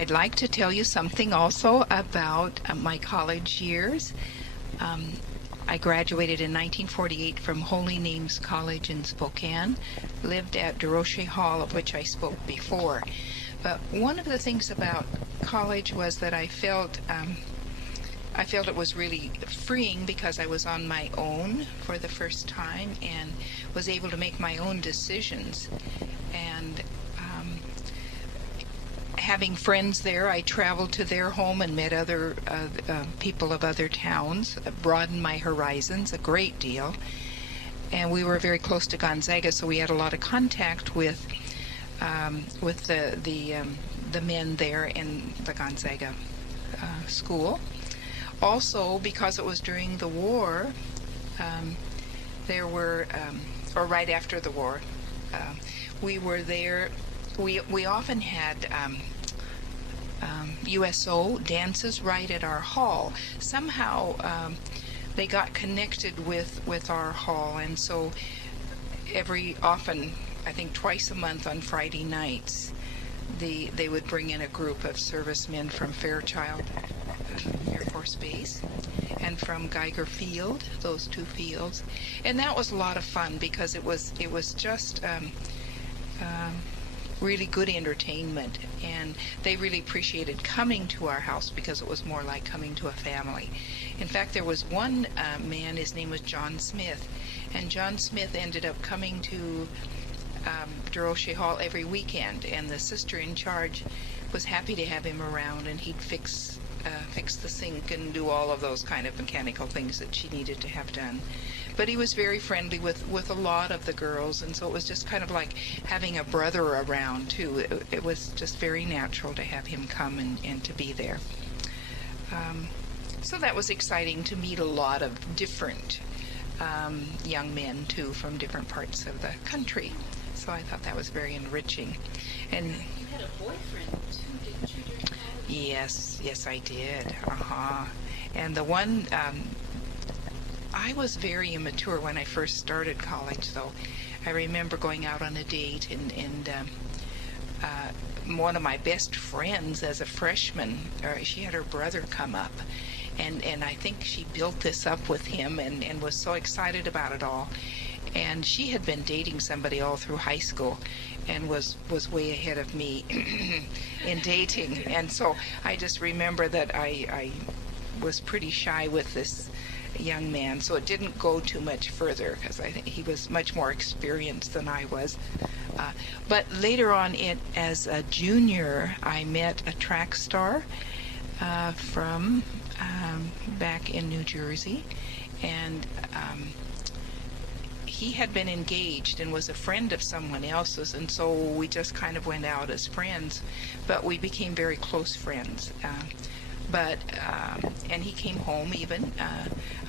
I'd like to tell you something also about my college years. Um, I graduated in 1948 from Holy Names College in Spokane, lived at DeRoche Hall, of which I spoke before. But one of the things about college was that I felt it was really freeing because I was on my own for the first time and was able to make my own decisions. And having friends there, I traveled to their home and met other people of other towns, broadened my horizons a great deal. And we were very close to Gonzaga, so we had a lot of contact with the men there in the Gonzaga school. Also, because it was during the war, there were, or right after the war, we were there. We often had USO dances right at our hall. Somehow they got connected with our hall, and so often, I think twice a month on Friday nights, they would bring in a group of servicemen from Fairchild Air Force Base and from Geiger Field, those two fields, and that was a lot of fun because it was just really good entertainment, and they really appreciated coming to our house because it was more like coming to a family. In fact, there was one man, his name was John Smith, and John Smith ended up coming to DeRoche Hall every weekend, and the sister in charge was happy to have him around, and he'd fix the sink and do all of those kind of mechanical things that she needed to have done. But he was very friendly with a lot of the girls, and so it was just kind of like having a brother around too. It was just very natural to have him come and to be there. So that was exciting to meet a lot of different young men too from different parts of the country. So I thought that was very enriching. And you had a boyfriend too, didn't you, during college? yes, I did. And the one, I was very immature when I first started college, though. I remember going out on a date, and one of my best friends as a freshman, she had her brother come up, and I think she built this up with him and was so excited about it all. And she had been dating somebody all through high school and was way ahead of me in dating. And so I just remember that I was pretty shy with this young man, so it didn't go too much further because I think he was much more experienced than I was. But later on, as a junior, I met a track star from back in New Jersey, and he had been engaged and was a friend of someone else's, and so we just kind of went out as friends, but we became very close friends. And he came home even.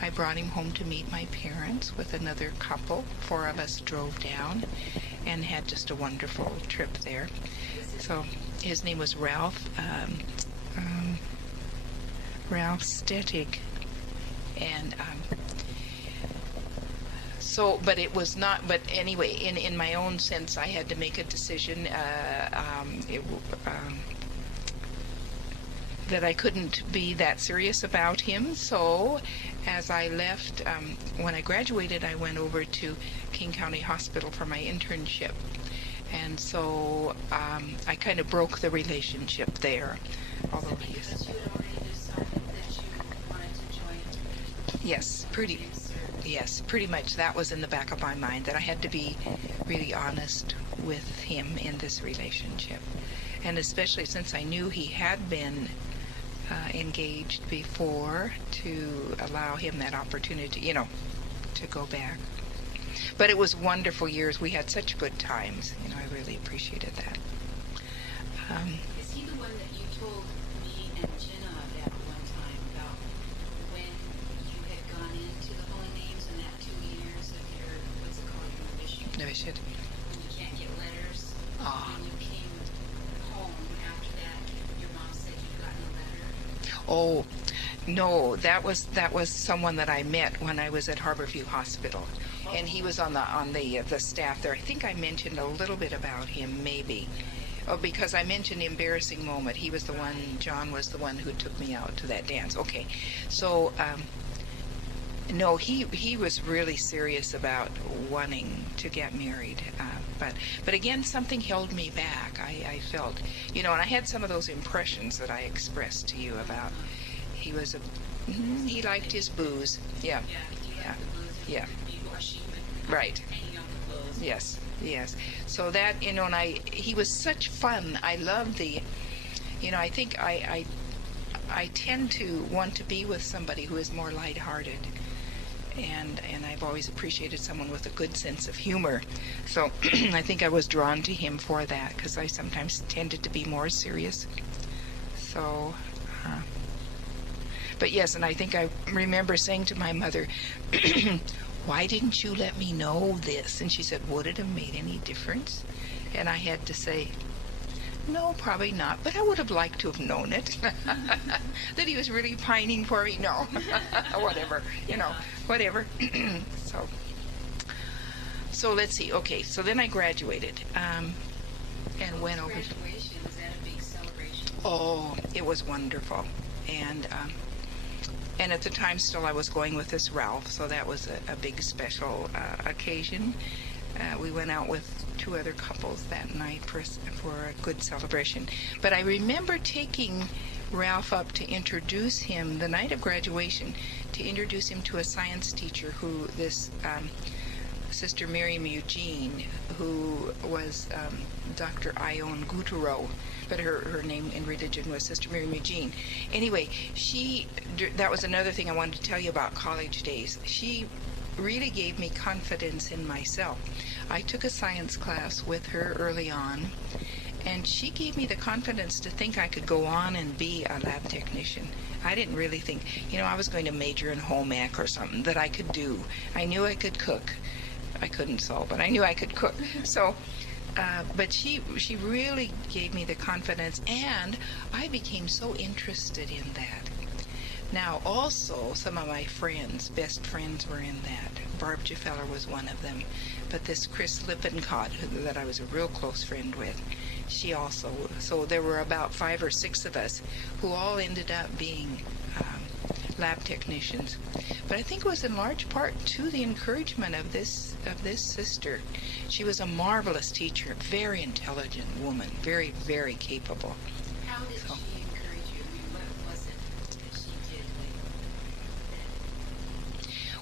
I brought him home to meet my parents with another couple. 4 of us drove down and had just a wonderful trip there. So his name was Ralph Stetig. And but it was not, but anyway, in my own sense, I had to make a decision that I couldn't be that serious about him. So as I left, when I graduated, I went over to King County Hospital for my internship. And so I kind of broke the relationship there. Although because you had already decided that you wanted to join? Yes, pretty much that was in the back of my mind, that I had to be really honest with him in this relationship. And especially since I knew he had been engaged before, to allow him that opportunity, to go back. But it was wonderful years. We had such good times. I really appreciated that. Is he the one that you told me and Jenna at one time about when you had gone into the Holy Names in that 2 years of your, what's it called, your mission? Novitiate. When you can't get letters. When you came home after that, your mom said you'd gotten a letter. Oh, no, that was someone that I met when I was at Harborview Hospital, and he was on the staff there. I think I mentioned a little bit about him, maybe, Oh, because I mentioned embarrassing moment. He was the one, John was the one who took me out to that dance. Okay. So, no, he was really serious about wanting to get married. But again, something held me back. I felt, and I had some of those impressions that I expressed to you about. He was he liked his booze. Yeah. Yeah, he Yeah. liked the blues and Yeah. be washing Right. hanging up the clothes. Yes. Yes. So that, and he was such fun. I love I think I tend to want to be with somebody who is more lighthearted. And I've always appreciated someone with a good sense of humor. So I think I was drawn to him for that, because I sometimes tended to be more serious. So, but yes, and I think I remember saying to my mother, why didn't you let me know this? And she said, would it have made any difference? And I had to say, no, probably not, but I would have liked to have known it. That he was really pining for me. No, whatever, whatever. So let's see. Okay, so then I graduated, and went over. Graduation, was that a big celebration? Oh, it was wonderful, and at the time still I was going with this Ralph, so that was a big special occasion. We went out with 2 other couples that night for a good celebration. But I remember taking Ralph up to introduce him the night of graduation, to introduce him to a science teacher who this Sister Miriam Eugene, who was Dr. Ione Gutero, but her name in religion was Sister Miriam Eugene. Anyway, that was another thing I wanted to tell you about college days. She really gave me confidence in myself. I took a science class with her early on, and she gave me the confidence to think I could go on and be a lab technician. I didn't really think, I was going to major in home ec or something that I could do. I knew I could cook. I couldn't sew, but I knew I could cook. So, but she really gave me the confidence, and I became so interested in that. Now, also, some of my best friends were in that. Barb Jaffeller was one of them. But this Chris Lippincott, that I was a real close friend with, she also. So there were about 5 or 6 of us who all ended up being lab technicians. But I think it was in large part to the encouragement of this sister. She was a marvelous teacher, very intelligent woman, very, very capable. How did So. she encourage you? I mean, what was it that she did?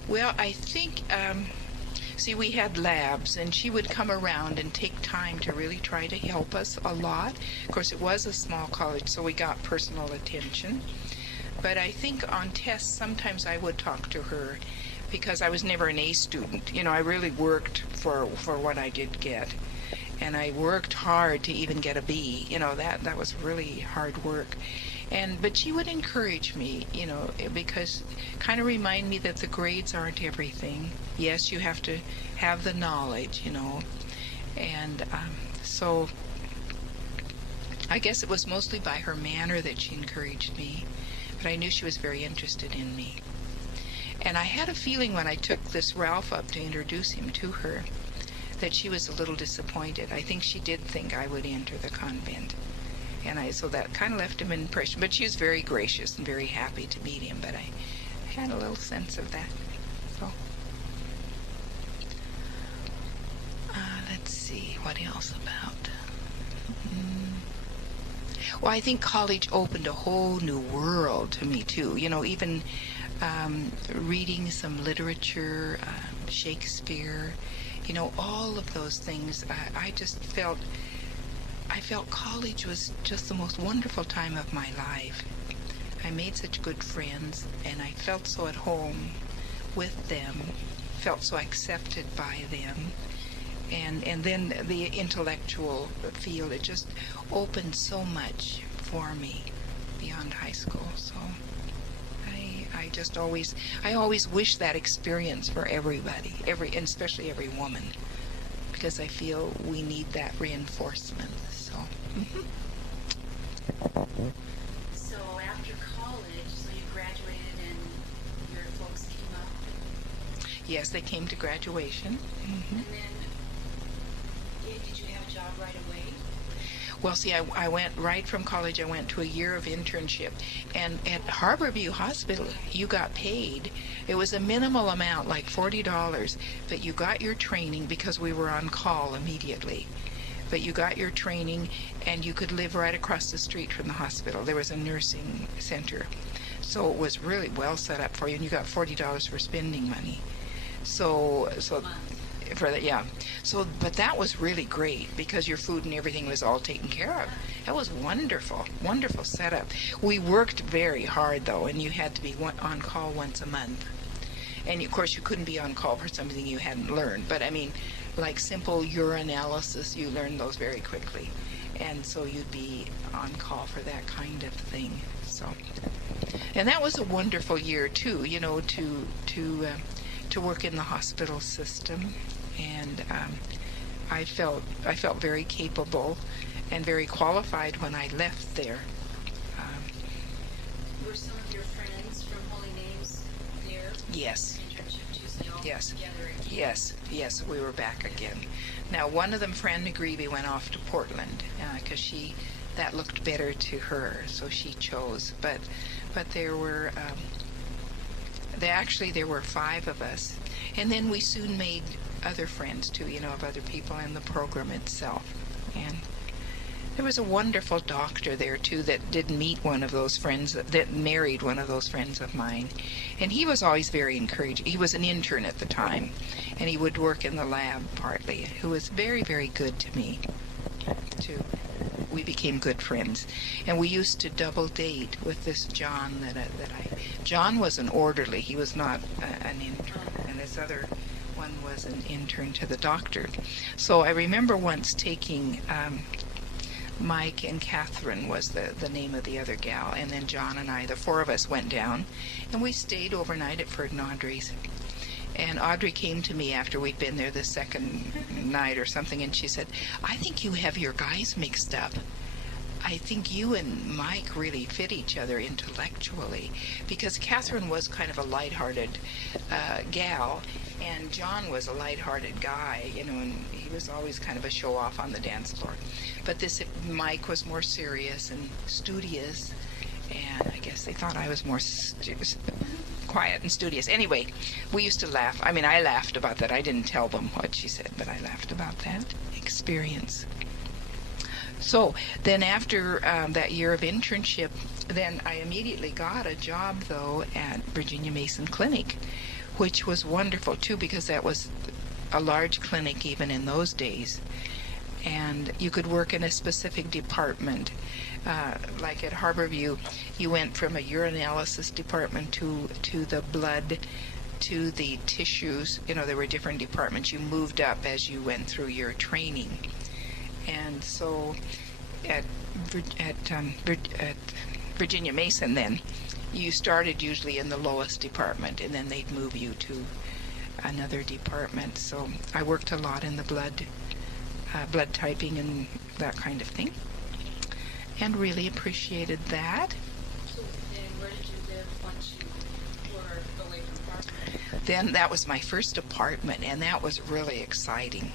Well, I think, see, we had labs, and she would come around and take time to really try to help us a lot. Of course, it was a small college, so we got personal attention. But I think on tests, sometimes I would talk to her, because I was never an A student. I really worked for what I did get. And I worked hard to even get a B. That was really hard work. But she would encourage me, because kind of remind me that the grades aren't everything. Yes, you have to have the knowledge, And so I guess it was mostly by her manner that she encouraged me. But I knew she was very interested in me. And I had a feeling when I took this Ralph up to introduce him to her that she was a little disappointed. I think she did think I would enter the convent. So that kind of left him an impression. But she was very gracious and very happy to meet him. But I had a little sense of that. So, let's see, what else about? Well, I think college opened a whole new world to me, too. Even reading some literature, Shakespeare, all of those things. I felt college was just the most wonderful time of my life. I made such good friends, and I felt so at home with them, felt so accepted by them. And then the intellectual field, it just opened so much for me beyond high school. So I always wish that experience for everybody, and especially every woman, because I feel we need that reinforcement. So. So after college, so you graduated and your folks came up? Yes, they came to graduation. And then, did you have a job right away? Well, see, I went right from college. I went to a year of internship, and at Harborview Hospital, you got paid. It was a minimal amount, like $40, but you got your training because we were on call immediately. But you got your training, and you could live right across the street from the hospital. There was a nursing center, so it was really well set up for you, and you got $40 for spending money. So for that, yeah. So, but that was really great because your food and everything was all taken care of. That was wonderful, wonderful setup. We worked very hard though, and you had to be on call once a month. And of course, you couldn't be on call for something you hadn't learned. But I mean, like simple urinalysis, you learned those very quickly, and so you'd be on call for that kind of thing. So, and that was a wonderful year too. You know, to work in the hospital system. And I felt very capable and very qualified when I left there. Were some of your friends from Holy Names there? Yes. Internship too, so you all Yes. together again? Yes, we were back again. Now, one of them, Fran McGreevy, went off to Portland because that looked better to her, so she chose. But there were there were 5 of us, and then we soon made other friends too, you know, of other people in the program itself. And there was a wonderful doctor there too that did meet one of those friends, that married one of those friends of mine, and he was always very encouraging. He was an intern at the time, and he would work in the lab partly, who was very, very good to me too. We became good friends, and we used to double date with this John John was an orderly. He was not an intern, and this other one was an intern to the doctor. So I remember once taking Mike, and Catherine was the name of the other gal, and then John and I, the 4 of us, went down, and we stayed overnight at Ferd and Audrey's. And Audrey came to me after we'd been there the second night or something, and she said, "I think you have your guys mixed up. I think you and Mike really fit each other intellectually," because Catherine was kind of a lighthearted gal, and John was a lighthearted guy, you know, and he was always kind of a show-off on the dance floor. But this Mike was more serious and studious, and I guess they thought I was more quiet and studious. Anyway, we used to laugh. I mean, I laughed about that. I didn't tell them what she said, but I laughed about that experience. So then after that year of internship, then I immediately got a job, though, at Virginia Mason Clinic, which was wonderful, too, because that was a large clinic even in those days. And you could work in a specific department. Like at Harborview, you went from a urinalysis department to the blood, to the tissues. You know, there were different departments. You moved up as you went through your training. And so at Virginia Mason, then, you started usually in the lowest department, and then they'd move you to another department. So I worked a lot in the blood typing and that kind of thing, and really appreciated that. So then where did you live once you were away from Harborview? Then that was my first apartment, and that was really exciting.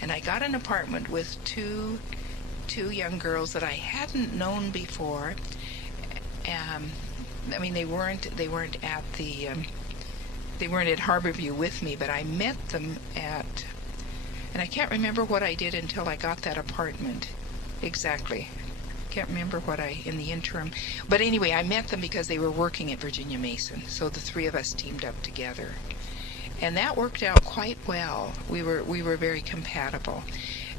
And I got an apartment with two young girls that I hadn't known before. I mean, they weren't at Harborview with me, but I met them at, and I can't remember what I did until I got that apartment exactly. Can't remember what in the interim, but anyway, I met them because they were working at Virginia Mason, so the 3 of us teamed up together. And that worked out quite well. We were very compatible.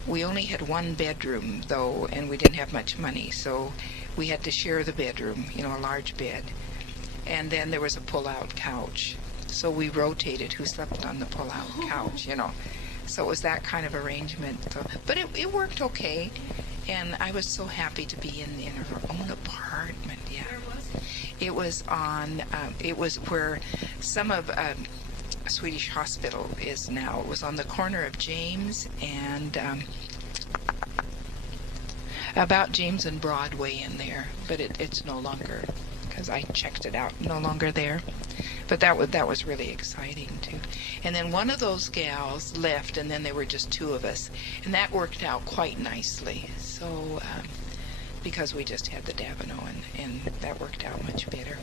We only had 1 bedroom, though, and we didn't have much money, so we had to share the bedroom, you know, a large bed. And then there was a pull-out couch. So we rotated who slept on the pull-out couch, you know. So it was that kind of arrangement. So, but it worked okay, and I was so happy to be in her own apartment, yeah. Where was it? It was it was where some of Swedish Hospital is now. It was on the corner of James and about James and Broadway in there, but it's no longer, because I checked it out, no longer there. But that was really exciting too. And then one of those gals left, and then there were just 2 of us, and that worked out quite nicely. So, because we just had the Davino, and that worked out much better.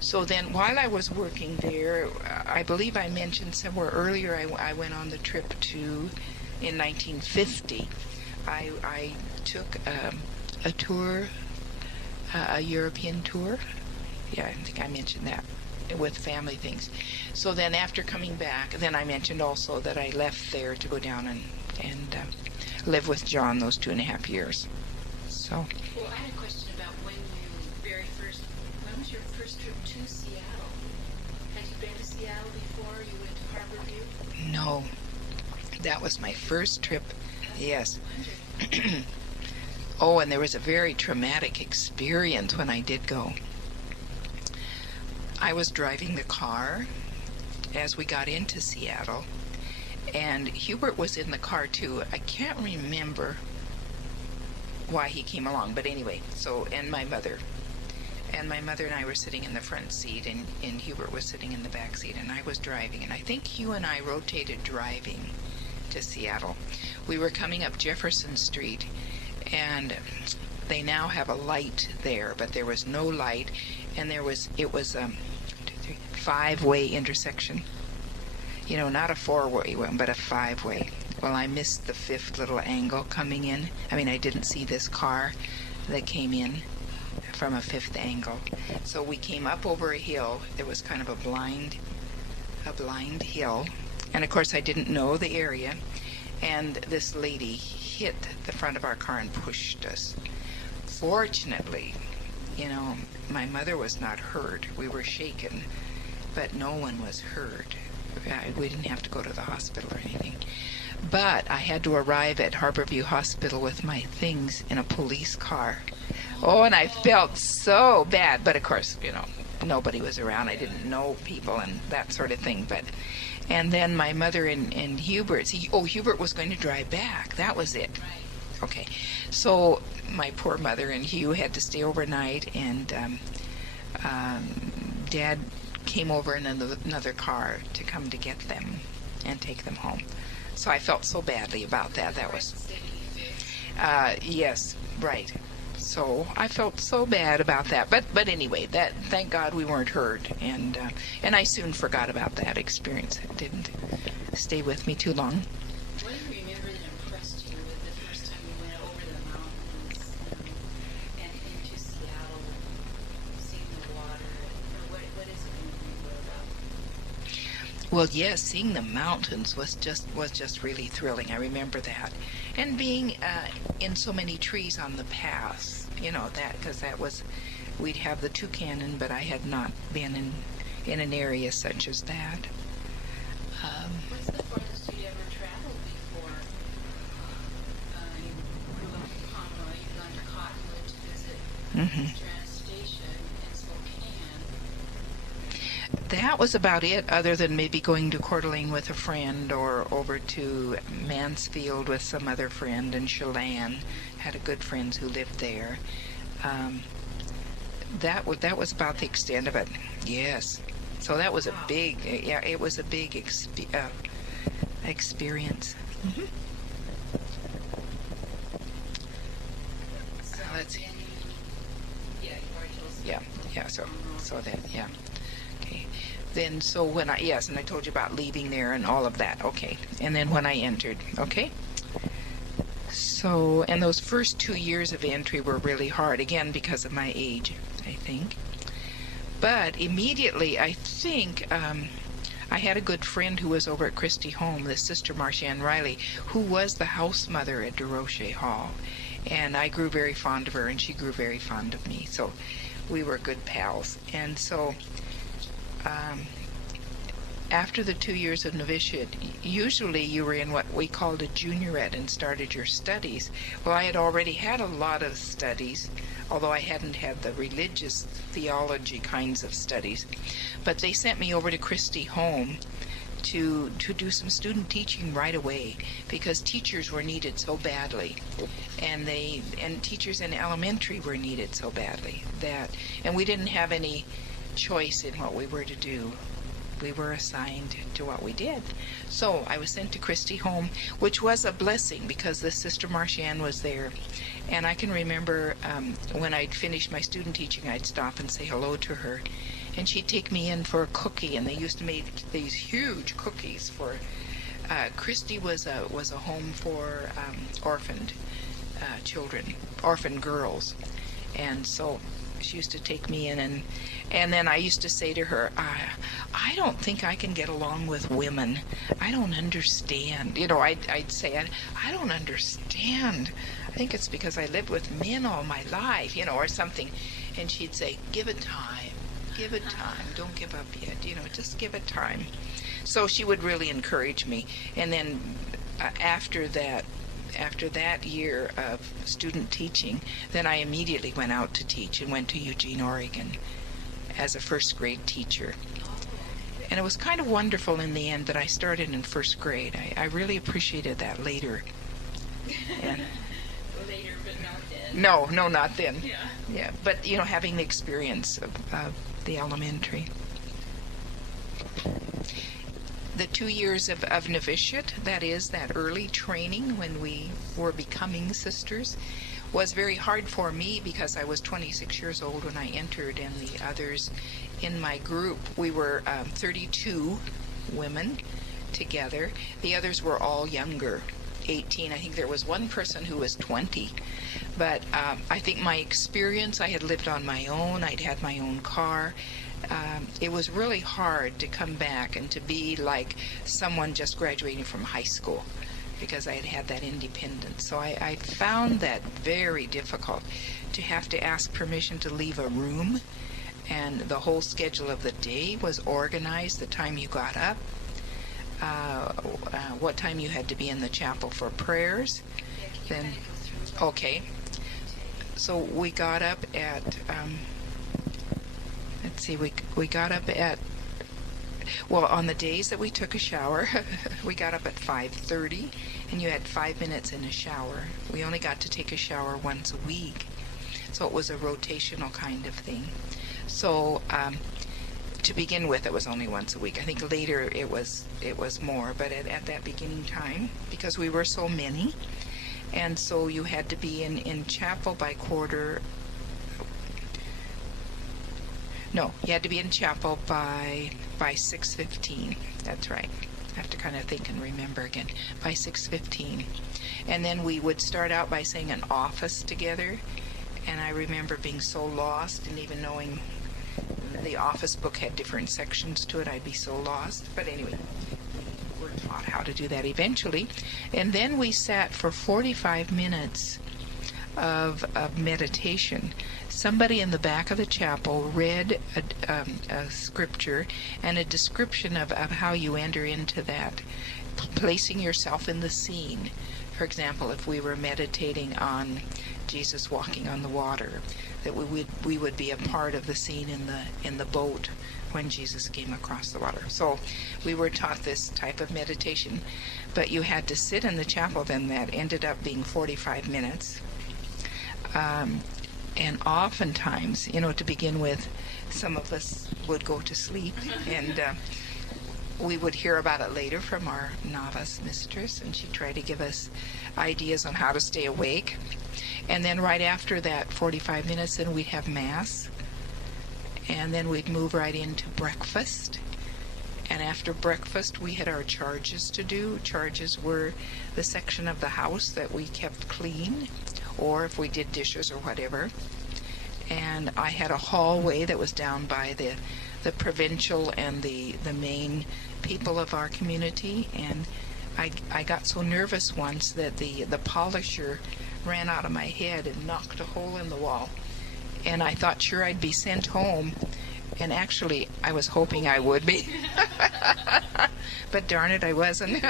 So then, while I was working there, I believe I mentioned somewhere earlier, I went on the trip in 1950. I took a tour, a European tour. Yeah, I think I mentioned that, with family things. So then after coming back, then I mentioned also that I left there to go down and live with John those 2.5 years. So. Well, I had a question about when was your first trip to Seattle? Had you been to Seattle before you went to Harborview? No, that was my first trip. Yes. Oh, and there was a very traumatic experience when I did go. I was driving the car as we got into Seattle, and Hubert was in the car too. I can't remember why he came along, but anyway, and my mother. And my mother and I were sitting in the front seat, and Hubert was sitting in the back seat, and I was driving. And I think you and I rotated driving to Seattle. We were coming up Jefferson Street, and they now have a light there, but there was no light, and it was a 5-way intersection. You know, not a 4-way one, but a 5-way. Well, I missed the 5th little angle coming in. I mean, I didn't see this car that came in from a 5th angle. So we came up over a hill. It was kind of a blind hill. And of course, I didn't know the area. And this lady hit the front of our car and pushed us. Fortunately, you know, my mother was not hurt. We were shaken, but no one was hurt. We didn't have to go to the hospital or anything. But I had to arrive at Harborview Hospital with my things in a police car. Oh, and I felt so bad. But of course, you know, nobody was around. I didn't know people and that sort of thing. And then my mother and Hubert, Hubert was going to drive back. That was it. Okay. So my poor mother and Hugh had to stay overnight, and Dad came over in another car to come to get them and take them home. So I felt so badly about that. That was, yes, right. So I felt so bad about that. But anyway, thank God we weren't hurt, and I soon forgot about that experience. It didn't stay with me too long. What do you remember that impressed you with the first time you went over the mountains and into Seattle, seeing the water? Or what is it you remember about? Well, yes, seeing the mountains was just really thrilling. I remember that, and being in so many trees on the paths. You know that, because we'd have the Toucanon, but I had not been in an area such as that. What's the farthest you'd ever traveled before? You went to Pomeroy, you've gone to Cottonwood to visit Strand Station and Spokane. That was about it, other than maybe going to Coeur d'Alene with a friend, or over to Mansfield with some other friend, and Chelan. Had a good friends who lived there. That was about the extent of it. Yes. So that was a big, it was a big experience. Mm-hmm. So let's see. Yeah, you already told us. So then, yeah. Okay. Then, so when and I told you about leaving there and all of that. Okay. And then when I entered, okay. So, and those first 2 years of entry were really hard, again, because of my age, I think. But immediately, I think, I had a good friend who was over at Christie Home, the Sister Marcianne Riley, who was the house mother at DeRoche Hall. And I grew very fond of her, and she grew very fond of me. So we were good pals. And so after the 2 years of novitiate, usually you were in what we called a juniorette and started your studies. Well, I had already had a lot of studies, although I hadn't had the religious theology kinds of studies. But they sent me over to Christie Home to do some student teaching right away, because teachers were needed so badly, and teachers in elementary were needed so badly and we didn't have any choice in what we were to do. we were assigned to what we did. So I was sent to Christie Home, which was a blessing because the Sister Marchand was there. And I can remember when I'd finished my student teaching, I'd stop and say hello to her. And she'd take me in for a cookie, and they used to make these huge cookies for... Christie was a home for orphaned children, orphaned girls. And so she used to take me in, and then I used to say to her, I don't think I can get along with women. I don't understand. I'd say, I don't understand. I think it's because I lived with men all my life, or something. And she'd say, give it time. Give it time. Don't give up yet. Just give it time. So she would really encourage me. And then after that year of student teaching, then I immediately went out to teach and went to Eugene, Oregon as a first grade teacher. And it was kind of wonderful in the end that I started in first grade. I really appreciated that later. And Later, but not then. no, not then. Yeah. Yeah, but having the experience of the elementary. The 2 years of novitiate, that is, that early training when we were becoming sisters, was very hard for me because I was 26 years old when I entered, and the others in my group, we were 32 women together. The others were all younger, 18. I think there was one person who was 20. But I think my experience, I had lived on my own, I'd had my own car. It was really hard to come back and to be like someone just graduating from high school because I had had that independence. So I found that very difficult to have to ask permission to leave a room, and the whole schedule of the day was organized, the time you got up, what time you had to be in the chapel for prayers. Yeah, Then, kind of go through okay. So we got up at... let's see, we got up at, well, on the days that we took a shower, we got up at 5:30, and you had 5 minutes in a shower. We only got to take a shower once a week, so it was a rotational kind of thing. So to begin with, it was only once a week. I think later it was more, but at that beginning time, because we were so many, and so you had to be in chapel by you had to be in chapel by 6:15. That's right. I have to kind of think and remember again. By 6:15. And then we would start out by saying an office together. And I remember being so lost and even knowing the office book had different sections to it. I'd be so lost. But anyway, we were taught how to do that eventually. And then we sat for 45 minutes of meditation. Somebody in the back of the chapel read a scripture and a description of how you enter into that, placing yourself in the scene. For example, if we were meditating on Jesus walking on the water, that we would be a part of the scene in the boat when Jesus came across the water. So we were taught this type of meditation, but you had to sit in the chapel then. That ended up being 45 minutes. And oftentimes, to begin with, some of us would go to sleep, and we would hear about it later from our novice mistress, and she'd try to give us ideas on how to stay awake. And then right after that 45 minutes, then we'd have Mass, and then we'd move right into breakfast. And after breakfast, we had our charges to do. Charges were the section of the house that we kept clean, or if we did dishes or whatever. And I had a hallway that was down by the provincial and the main people of our community. And I got so nervous once that the polisher ran out of my head and knocked a hole in the wall. And I thought sure I'd be sent home. And actually, I was hoping I would be. But darn it, I wasn't.